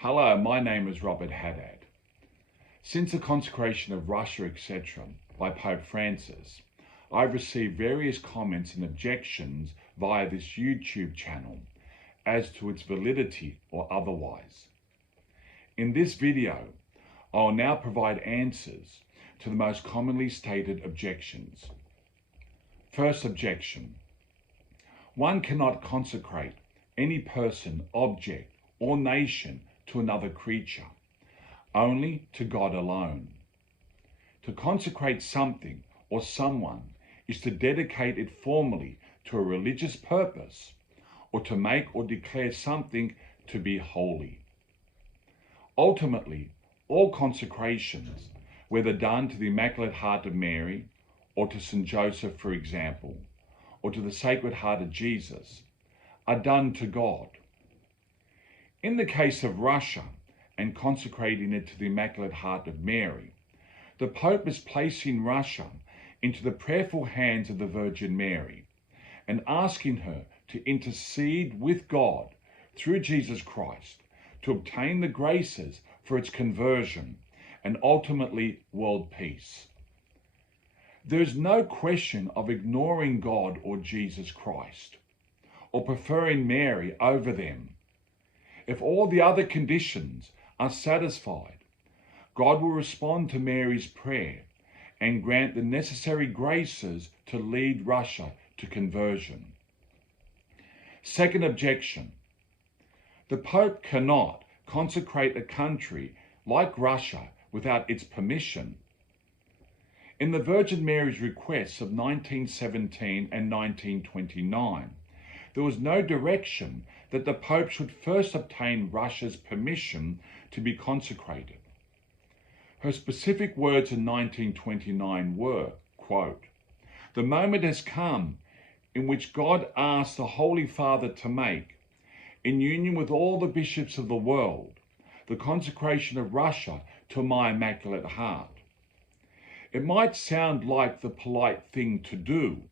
Hello, my name is Robert Haddad. Since the consecration of Russia, etc., by Pope Francis, I've received various comments and objections via this YouTube channel as to its validity or otherwise. In this video, I will now provide answers to the most commonly stated objections. First objection. One cannot consecrate any person, object, or nation to another creature, only to God alone. To consecrate something or someone is to dedicate it formally to a religious purpose or to make or declare something to be holy. Ultimately, all consecrations, whether done to the Immaculate Heart of Mary or to St. Joseph, for example, or to the Sacred Heart of Jesus, are done to God. In the case of Russia and consecrating it to the Immaculate Heart of Mary, the Pope is placing Russia into the prayerful hands of the Virgin Mary and asking her to intercede with God through Jesus Christ to obtain the graces for its conversion and ultimately world peace. There is no question of ignoring God or Jesus Christ or preferring Mary over them. If all the other conditions are satisfied, God will respond to Mary's prayer and grant the necessary graces to lead Russia to conversion. Second objection. The Pope cannot consecrate a country like Russia without its permission. In the Virgin Mary's requests of 1917 and 1929, there was no direction that the Pope should first obtain Russia's permission to be consecrated. Her specific words in 1929 were, quote, "The moment has come in which God asked the Holy Father to make, in union with all the bishops of the world, the consecration of Russia to my Immaculate Heart." It might sound like the polite thing to do,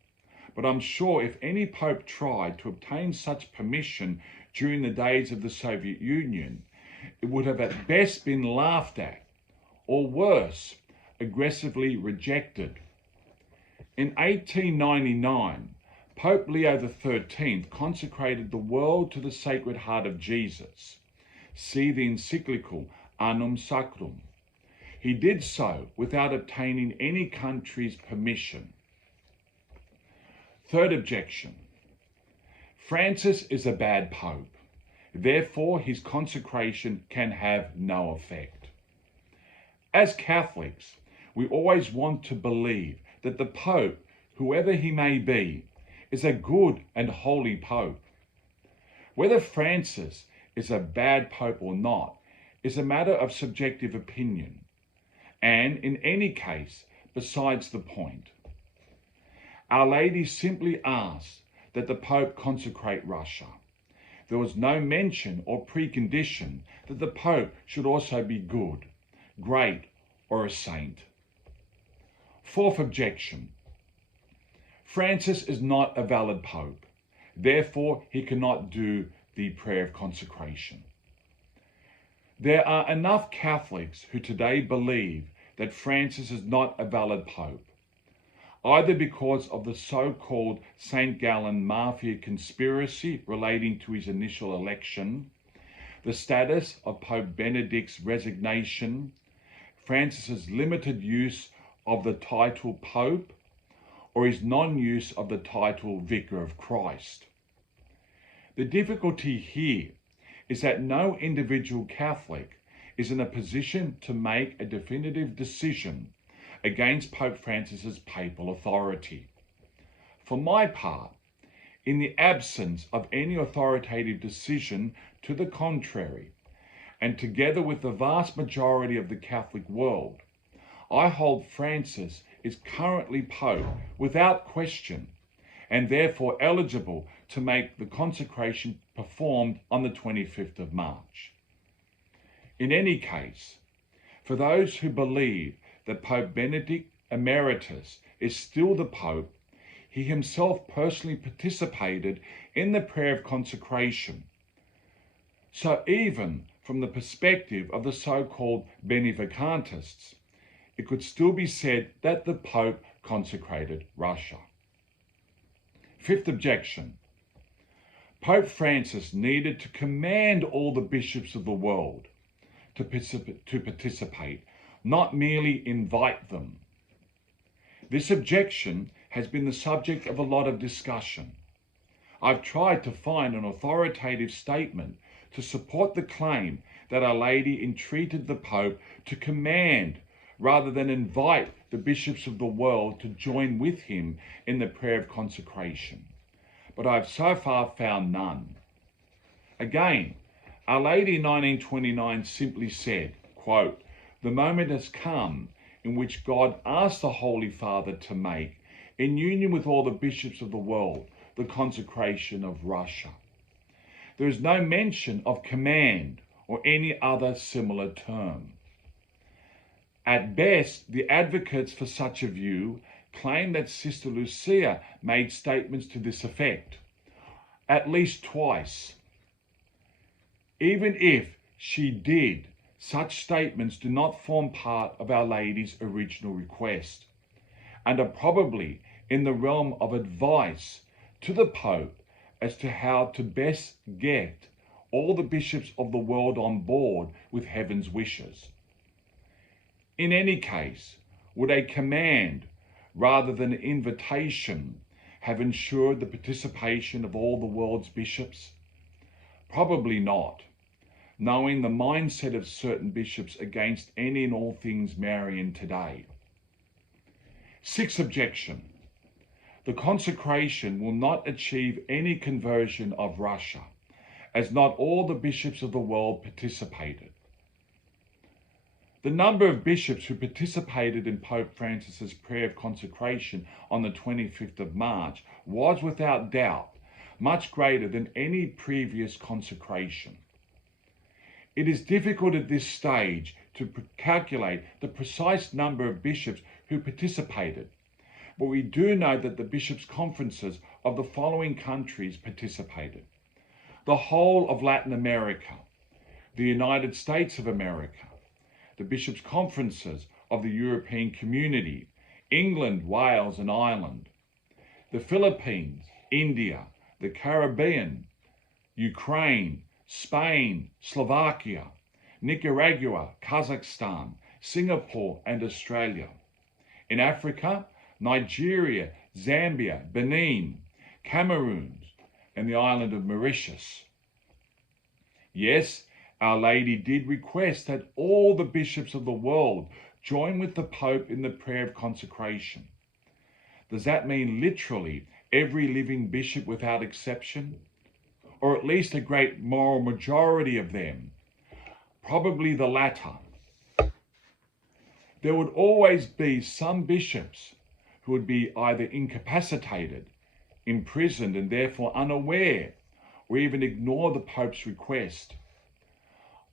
but I'm sure if any Pope tried to obtain such permission during the days of the Soviet Union, it would have at best been laughed at, or worse, aggressively rejected. In 1899, Pope Leo XIII consecrated the world to the Sacred Heart of Jesus. See the encyclical Annum Sacrum. He did so without obtaining any country's permission. Third objection. Francis is a bad pope. Therefore, his consecration can have no effect. As Catholics, we always want to believe that the Pope, whoever he may be, is a good and holy Pope. Whether Francis is a bad Pope or not is a matter of subjective opinion, and in any case, besides the point. Our Lady simply asked that the Pope consecrate Russia. There was no mention or precondition that the Pope should also be good, great, or a saint. Fourth objection. Francis is not a valid Pope. Therefore, he cannot do the prayer of consecration. There are enough Catholics who today believe that Francis is not a valid Pope, either because of the so-called St. Gallen Mafia conspiracy relating to his initial election, the status of Pope Benedict's resignation, Francis's limited use of the title Pope, or his non-use of the title Vicar of Christ. The difficulty here is that no individual Catholic is in a position to make a definitive decision against Pope Francis's papal authority. For my part, in the absence of any authoritative decision to the contrary, and together with the vast majority of the Catholic world, I hold Francis is currently Pope without question, and therefore eligible to make the consecration performed on the 25th of March. In any case, for those who believe that Pope Benedict Emeritus is still the Pope, he himself personally participated in the prayer of consecration. So even from the perspective of the so-called benevacantists, it could still be said that the Pope consecrated Russia. Fifth objection. Pope Francis needed to command all the bishops of the world to participate, not merely invite them. This objection has been the subject of a lot of discussion. I've tried to find an authoritative statement to support the claim that Our Lady entreated the Pope to command rather than invite the bishops of the world to join with him in the prayer of consecration, but I've so far found none. Again, Our Lady in 1929 simply said, quote, "The moment has come in which God asked the Holy Father to make, in union with all the bishops of the world, the consecration of Russia." There is no mention of command or any other similar term. At best, the advocates for such a view claim that Sister Lucia made statements to this effect, at least twice. Even if she did, such statements do not form part of Our Lady's original request, and are probably in the realm of advice to the Pope as to how to best get all the bishops of the world on board with heaven's wishes. In any case, would a command rather than an invitation have ensured the participation of all the world's bishops? Probably not, knowing the mindset of certain bishops against any and all things Marian today. Sixth objection. The consecration will not achieve any conversion of Russia, as not all the bishops of the world participated. The number of bishops who participated in Pope Francis's prayer of consecration on the 25th of March was without doubt much greater than any previous consecration. It is difficult at this stage to calculate the precise number of bishops who participated, but we do know that the bishops' conferences of the following countries participated: the whole of Latin America, the United States of America, the bishops' conferences of the European Community, England, Wales and Ireland, the Philippines, India, the Caribbean, Ukraine, Spain, Slovakia, Nicaragua, Kazakhstan, Singapore and Australia. In Africa, Nigeria, Zambia, Benin, Cameroon and the island of Mauritius. Yes, Our Lady did request that all the bishops of the world join with the Pope in the prayer of consecration. Does that mean literally every living bishop without exception? Or at least a great moral majority of them? Probably the latter. There would always be some bishops who would be either incapacitated, imprisoned and therefore unaware, or even ignore the Pope's request.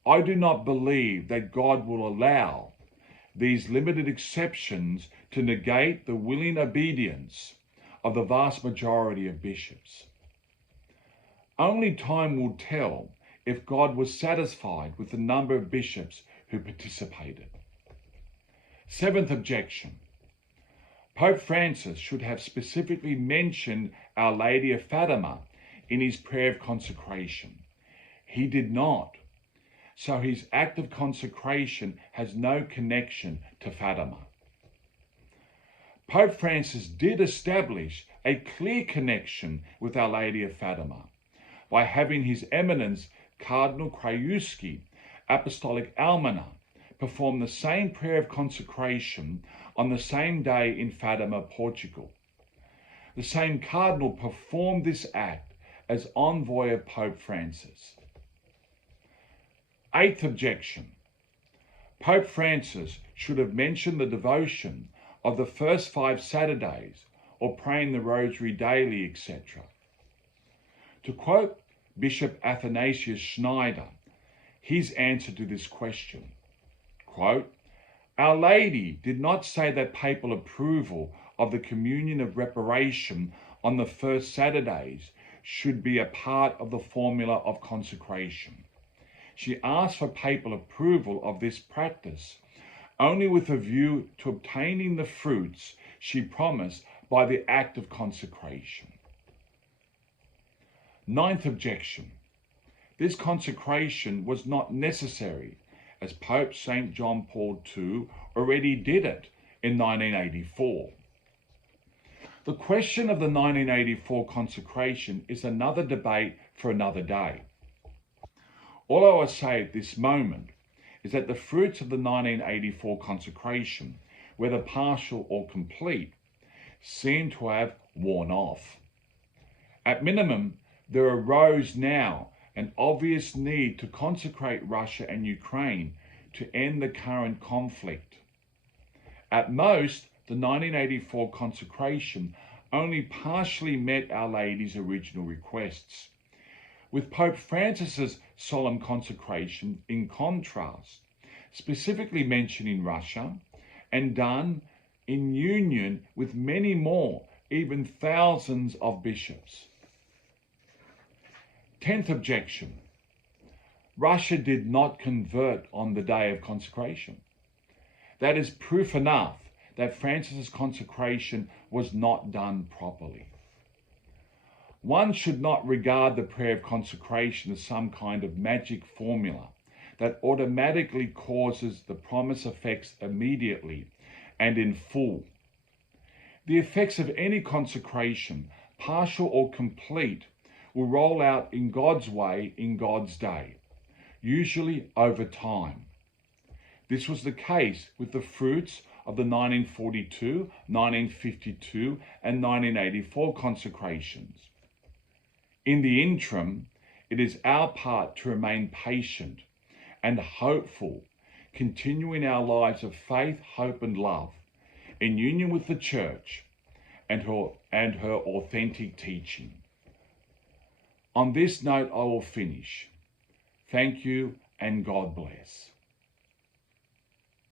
I do not believe that God will allow these limited exceptions to negate the willing obedience of the vast majority of bishops. Only time will tell if God was satisfied with the number of bishops who participated. Seventh objection. Pope Francis should have specifically mentioned Our Lady of Fatima in his prayer of consecration. He did not, so his act of consecration has no connection to Fatima. Pope Francis did establish a clear connection with Our Lady of Fatima by having His Eminence Cardinal Krajewski, Apostolic Almoner, perform the same prayer of consecration on the same day in Fatima, Portugal. The same cardinal performed this act as envoy of Pope Francis. Eighth objection. Pope Francis should have mentioned the devotion of the first 5 Saturdays or praying the rosary daily, etc. To quote Bishop Athanasius Schneider, his answer to this question, quote, "Our Lady did not say that papal approval of the communion of reparation on the first Saturdays should be a part of the formula of consecration. she asked for papal approval of this practice, only with a view to obtaining the fruits she promised by the act of consecration. Ninth objection. This consecration was not necessary, as Pope St. John Paul II already did it in 1984. The question of the 1984 consecration is another debate for another day. All I will say at this moment is that the fruits of the 1984 consecration, whether partial or complete, seem to have worn off. At minimum, there arose now an obvious need to consecrate Russia and Ukraine to end the current conflict. At most, the 1984 consecration only partially met Our Lady's original requests, with Pope Francis's solemn consecration in contrast, specifically mentioning Russia, and done in union with many more, even thousands of bishops. 10th objection. Russia did not convert on the day of consecration. That is proof enough that Francis's consecration was not done properly. One should not regard the prayer of consecration as some kind of magic formula that automatically causes the promised effects immediately and in full. The effects of any consecration, partial or complete, will roll out in God's way in God's day, usually over time. This was the case with the fruits of the 1942, 1952, and 1984 consecrations. In the interim, it is our part to remain patient and hopeful, continuing our lives of faith, hope, and love in union with the Church and her authentic teaching. On this note, I will finish. Thank you and God bless.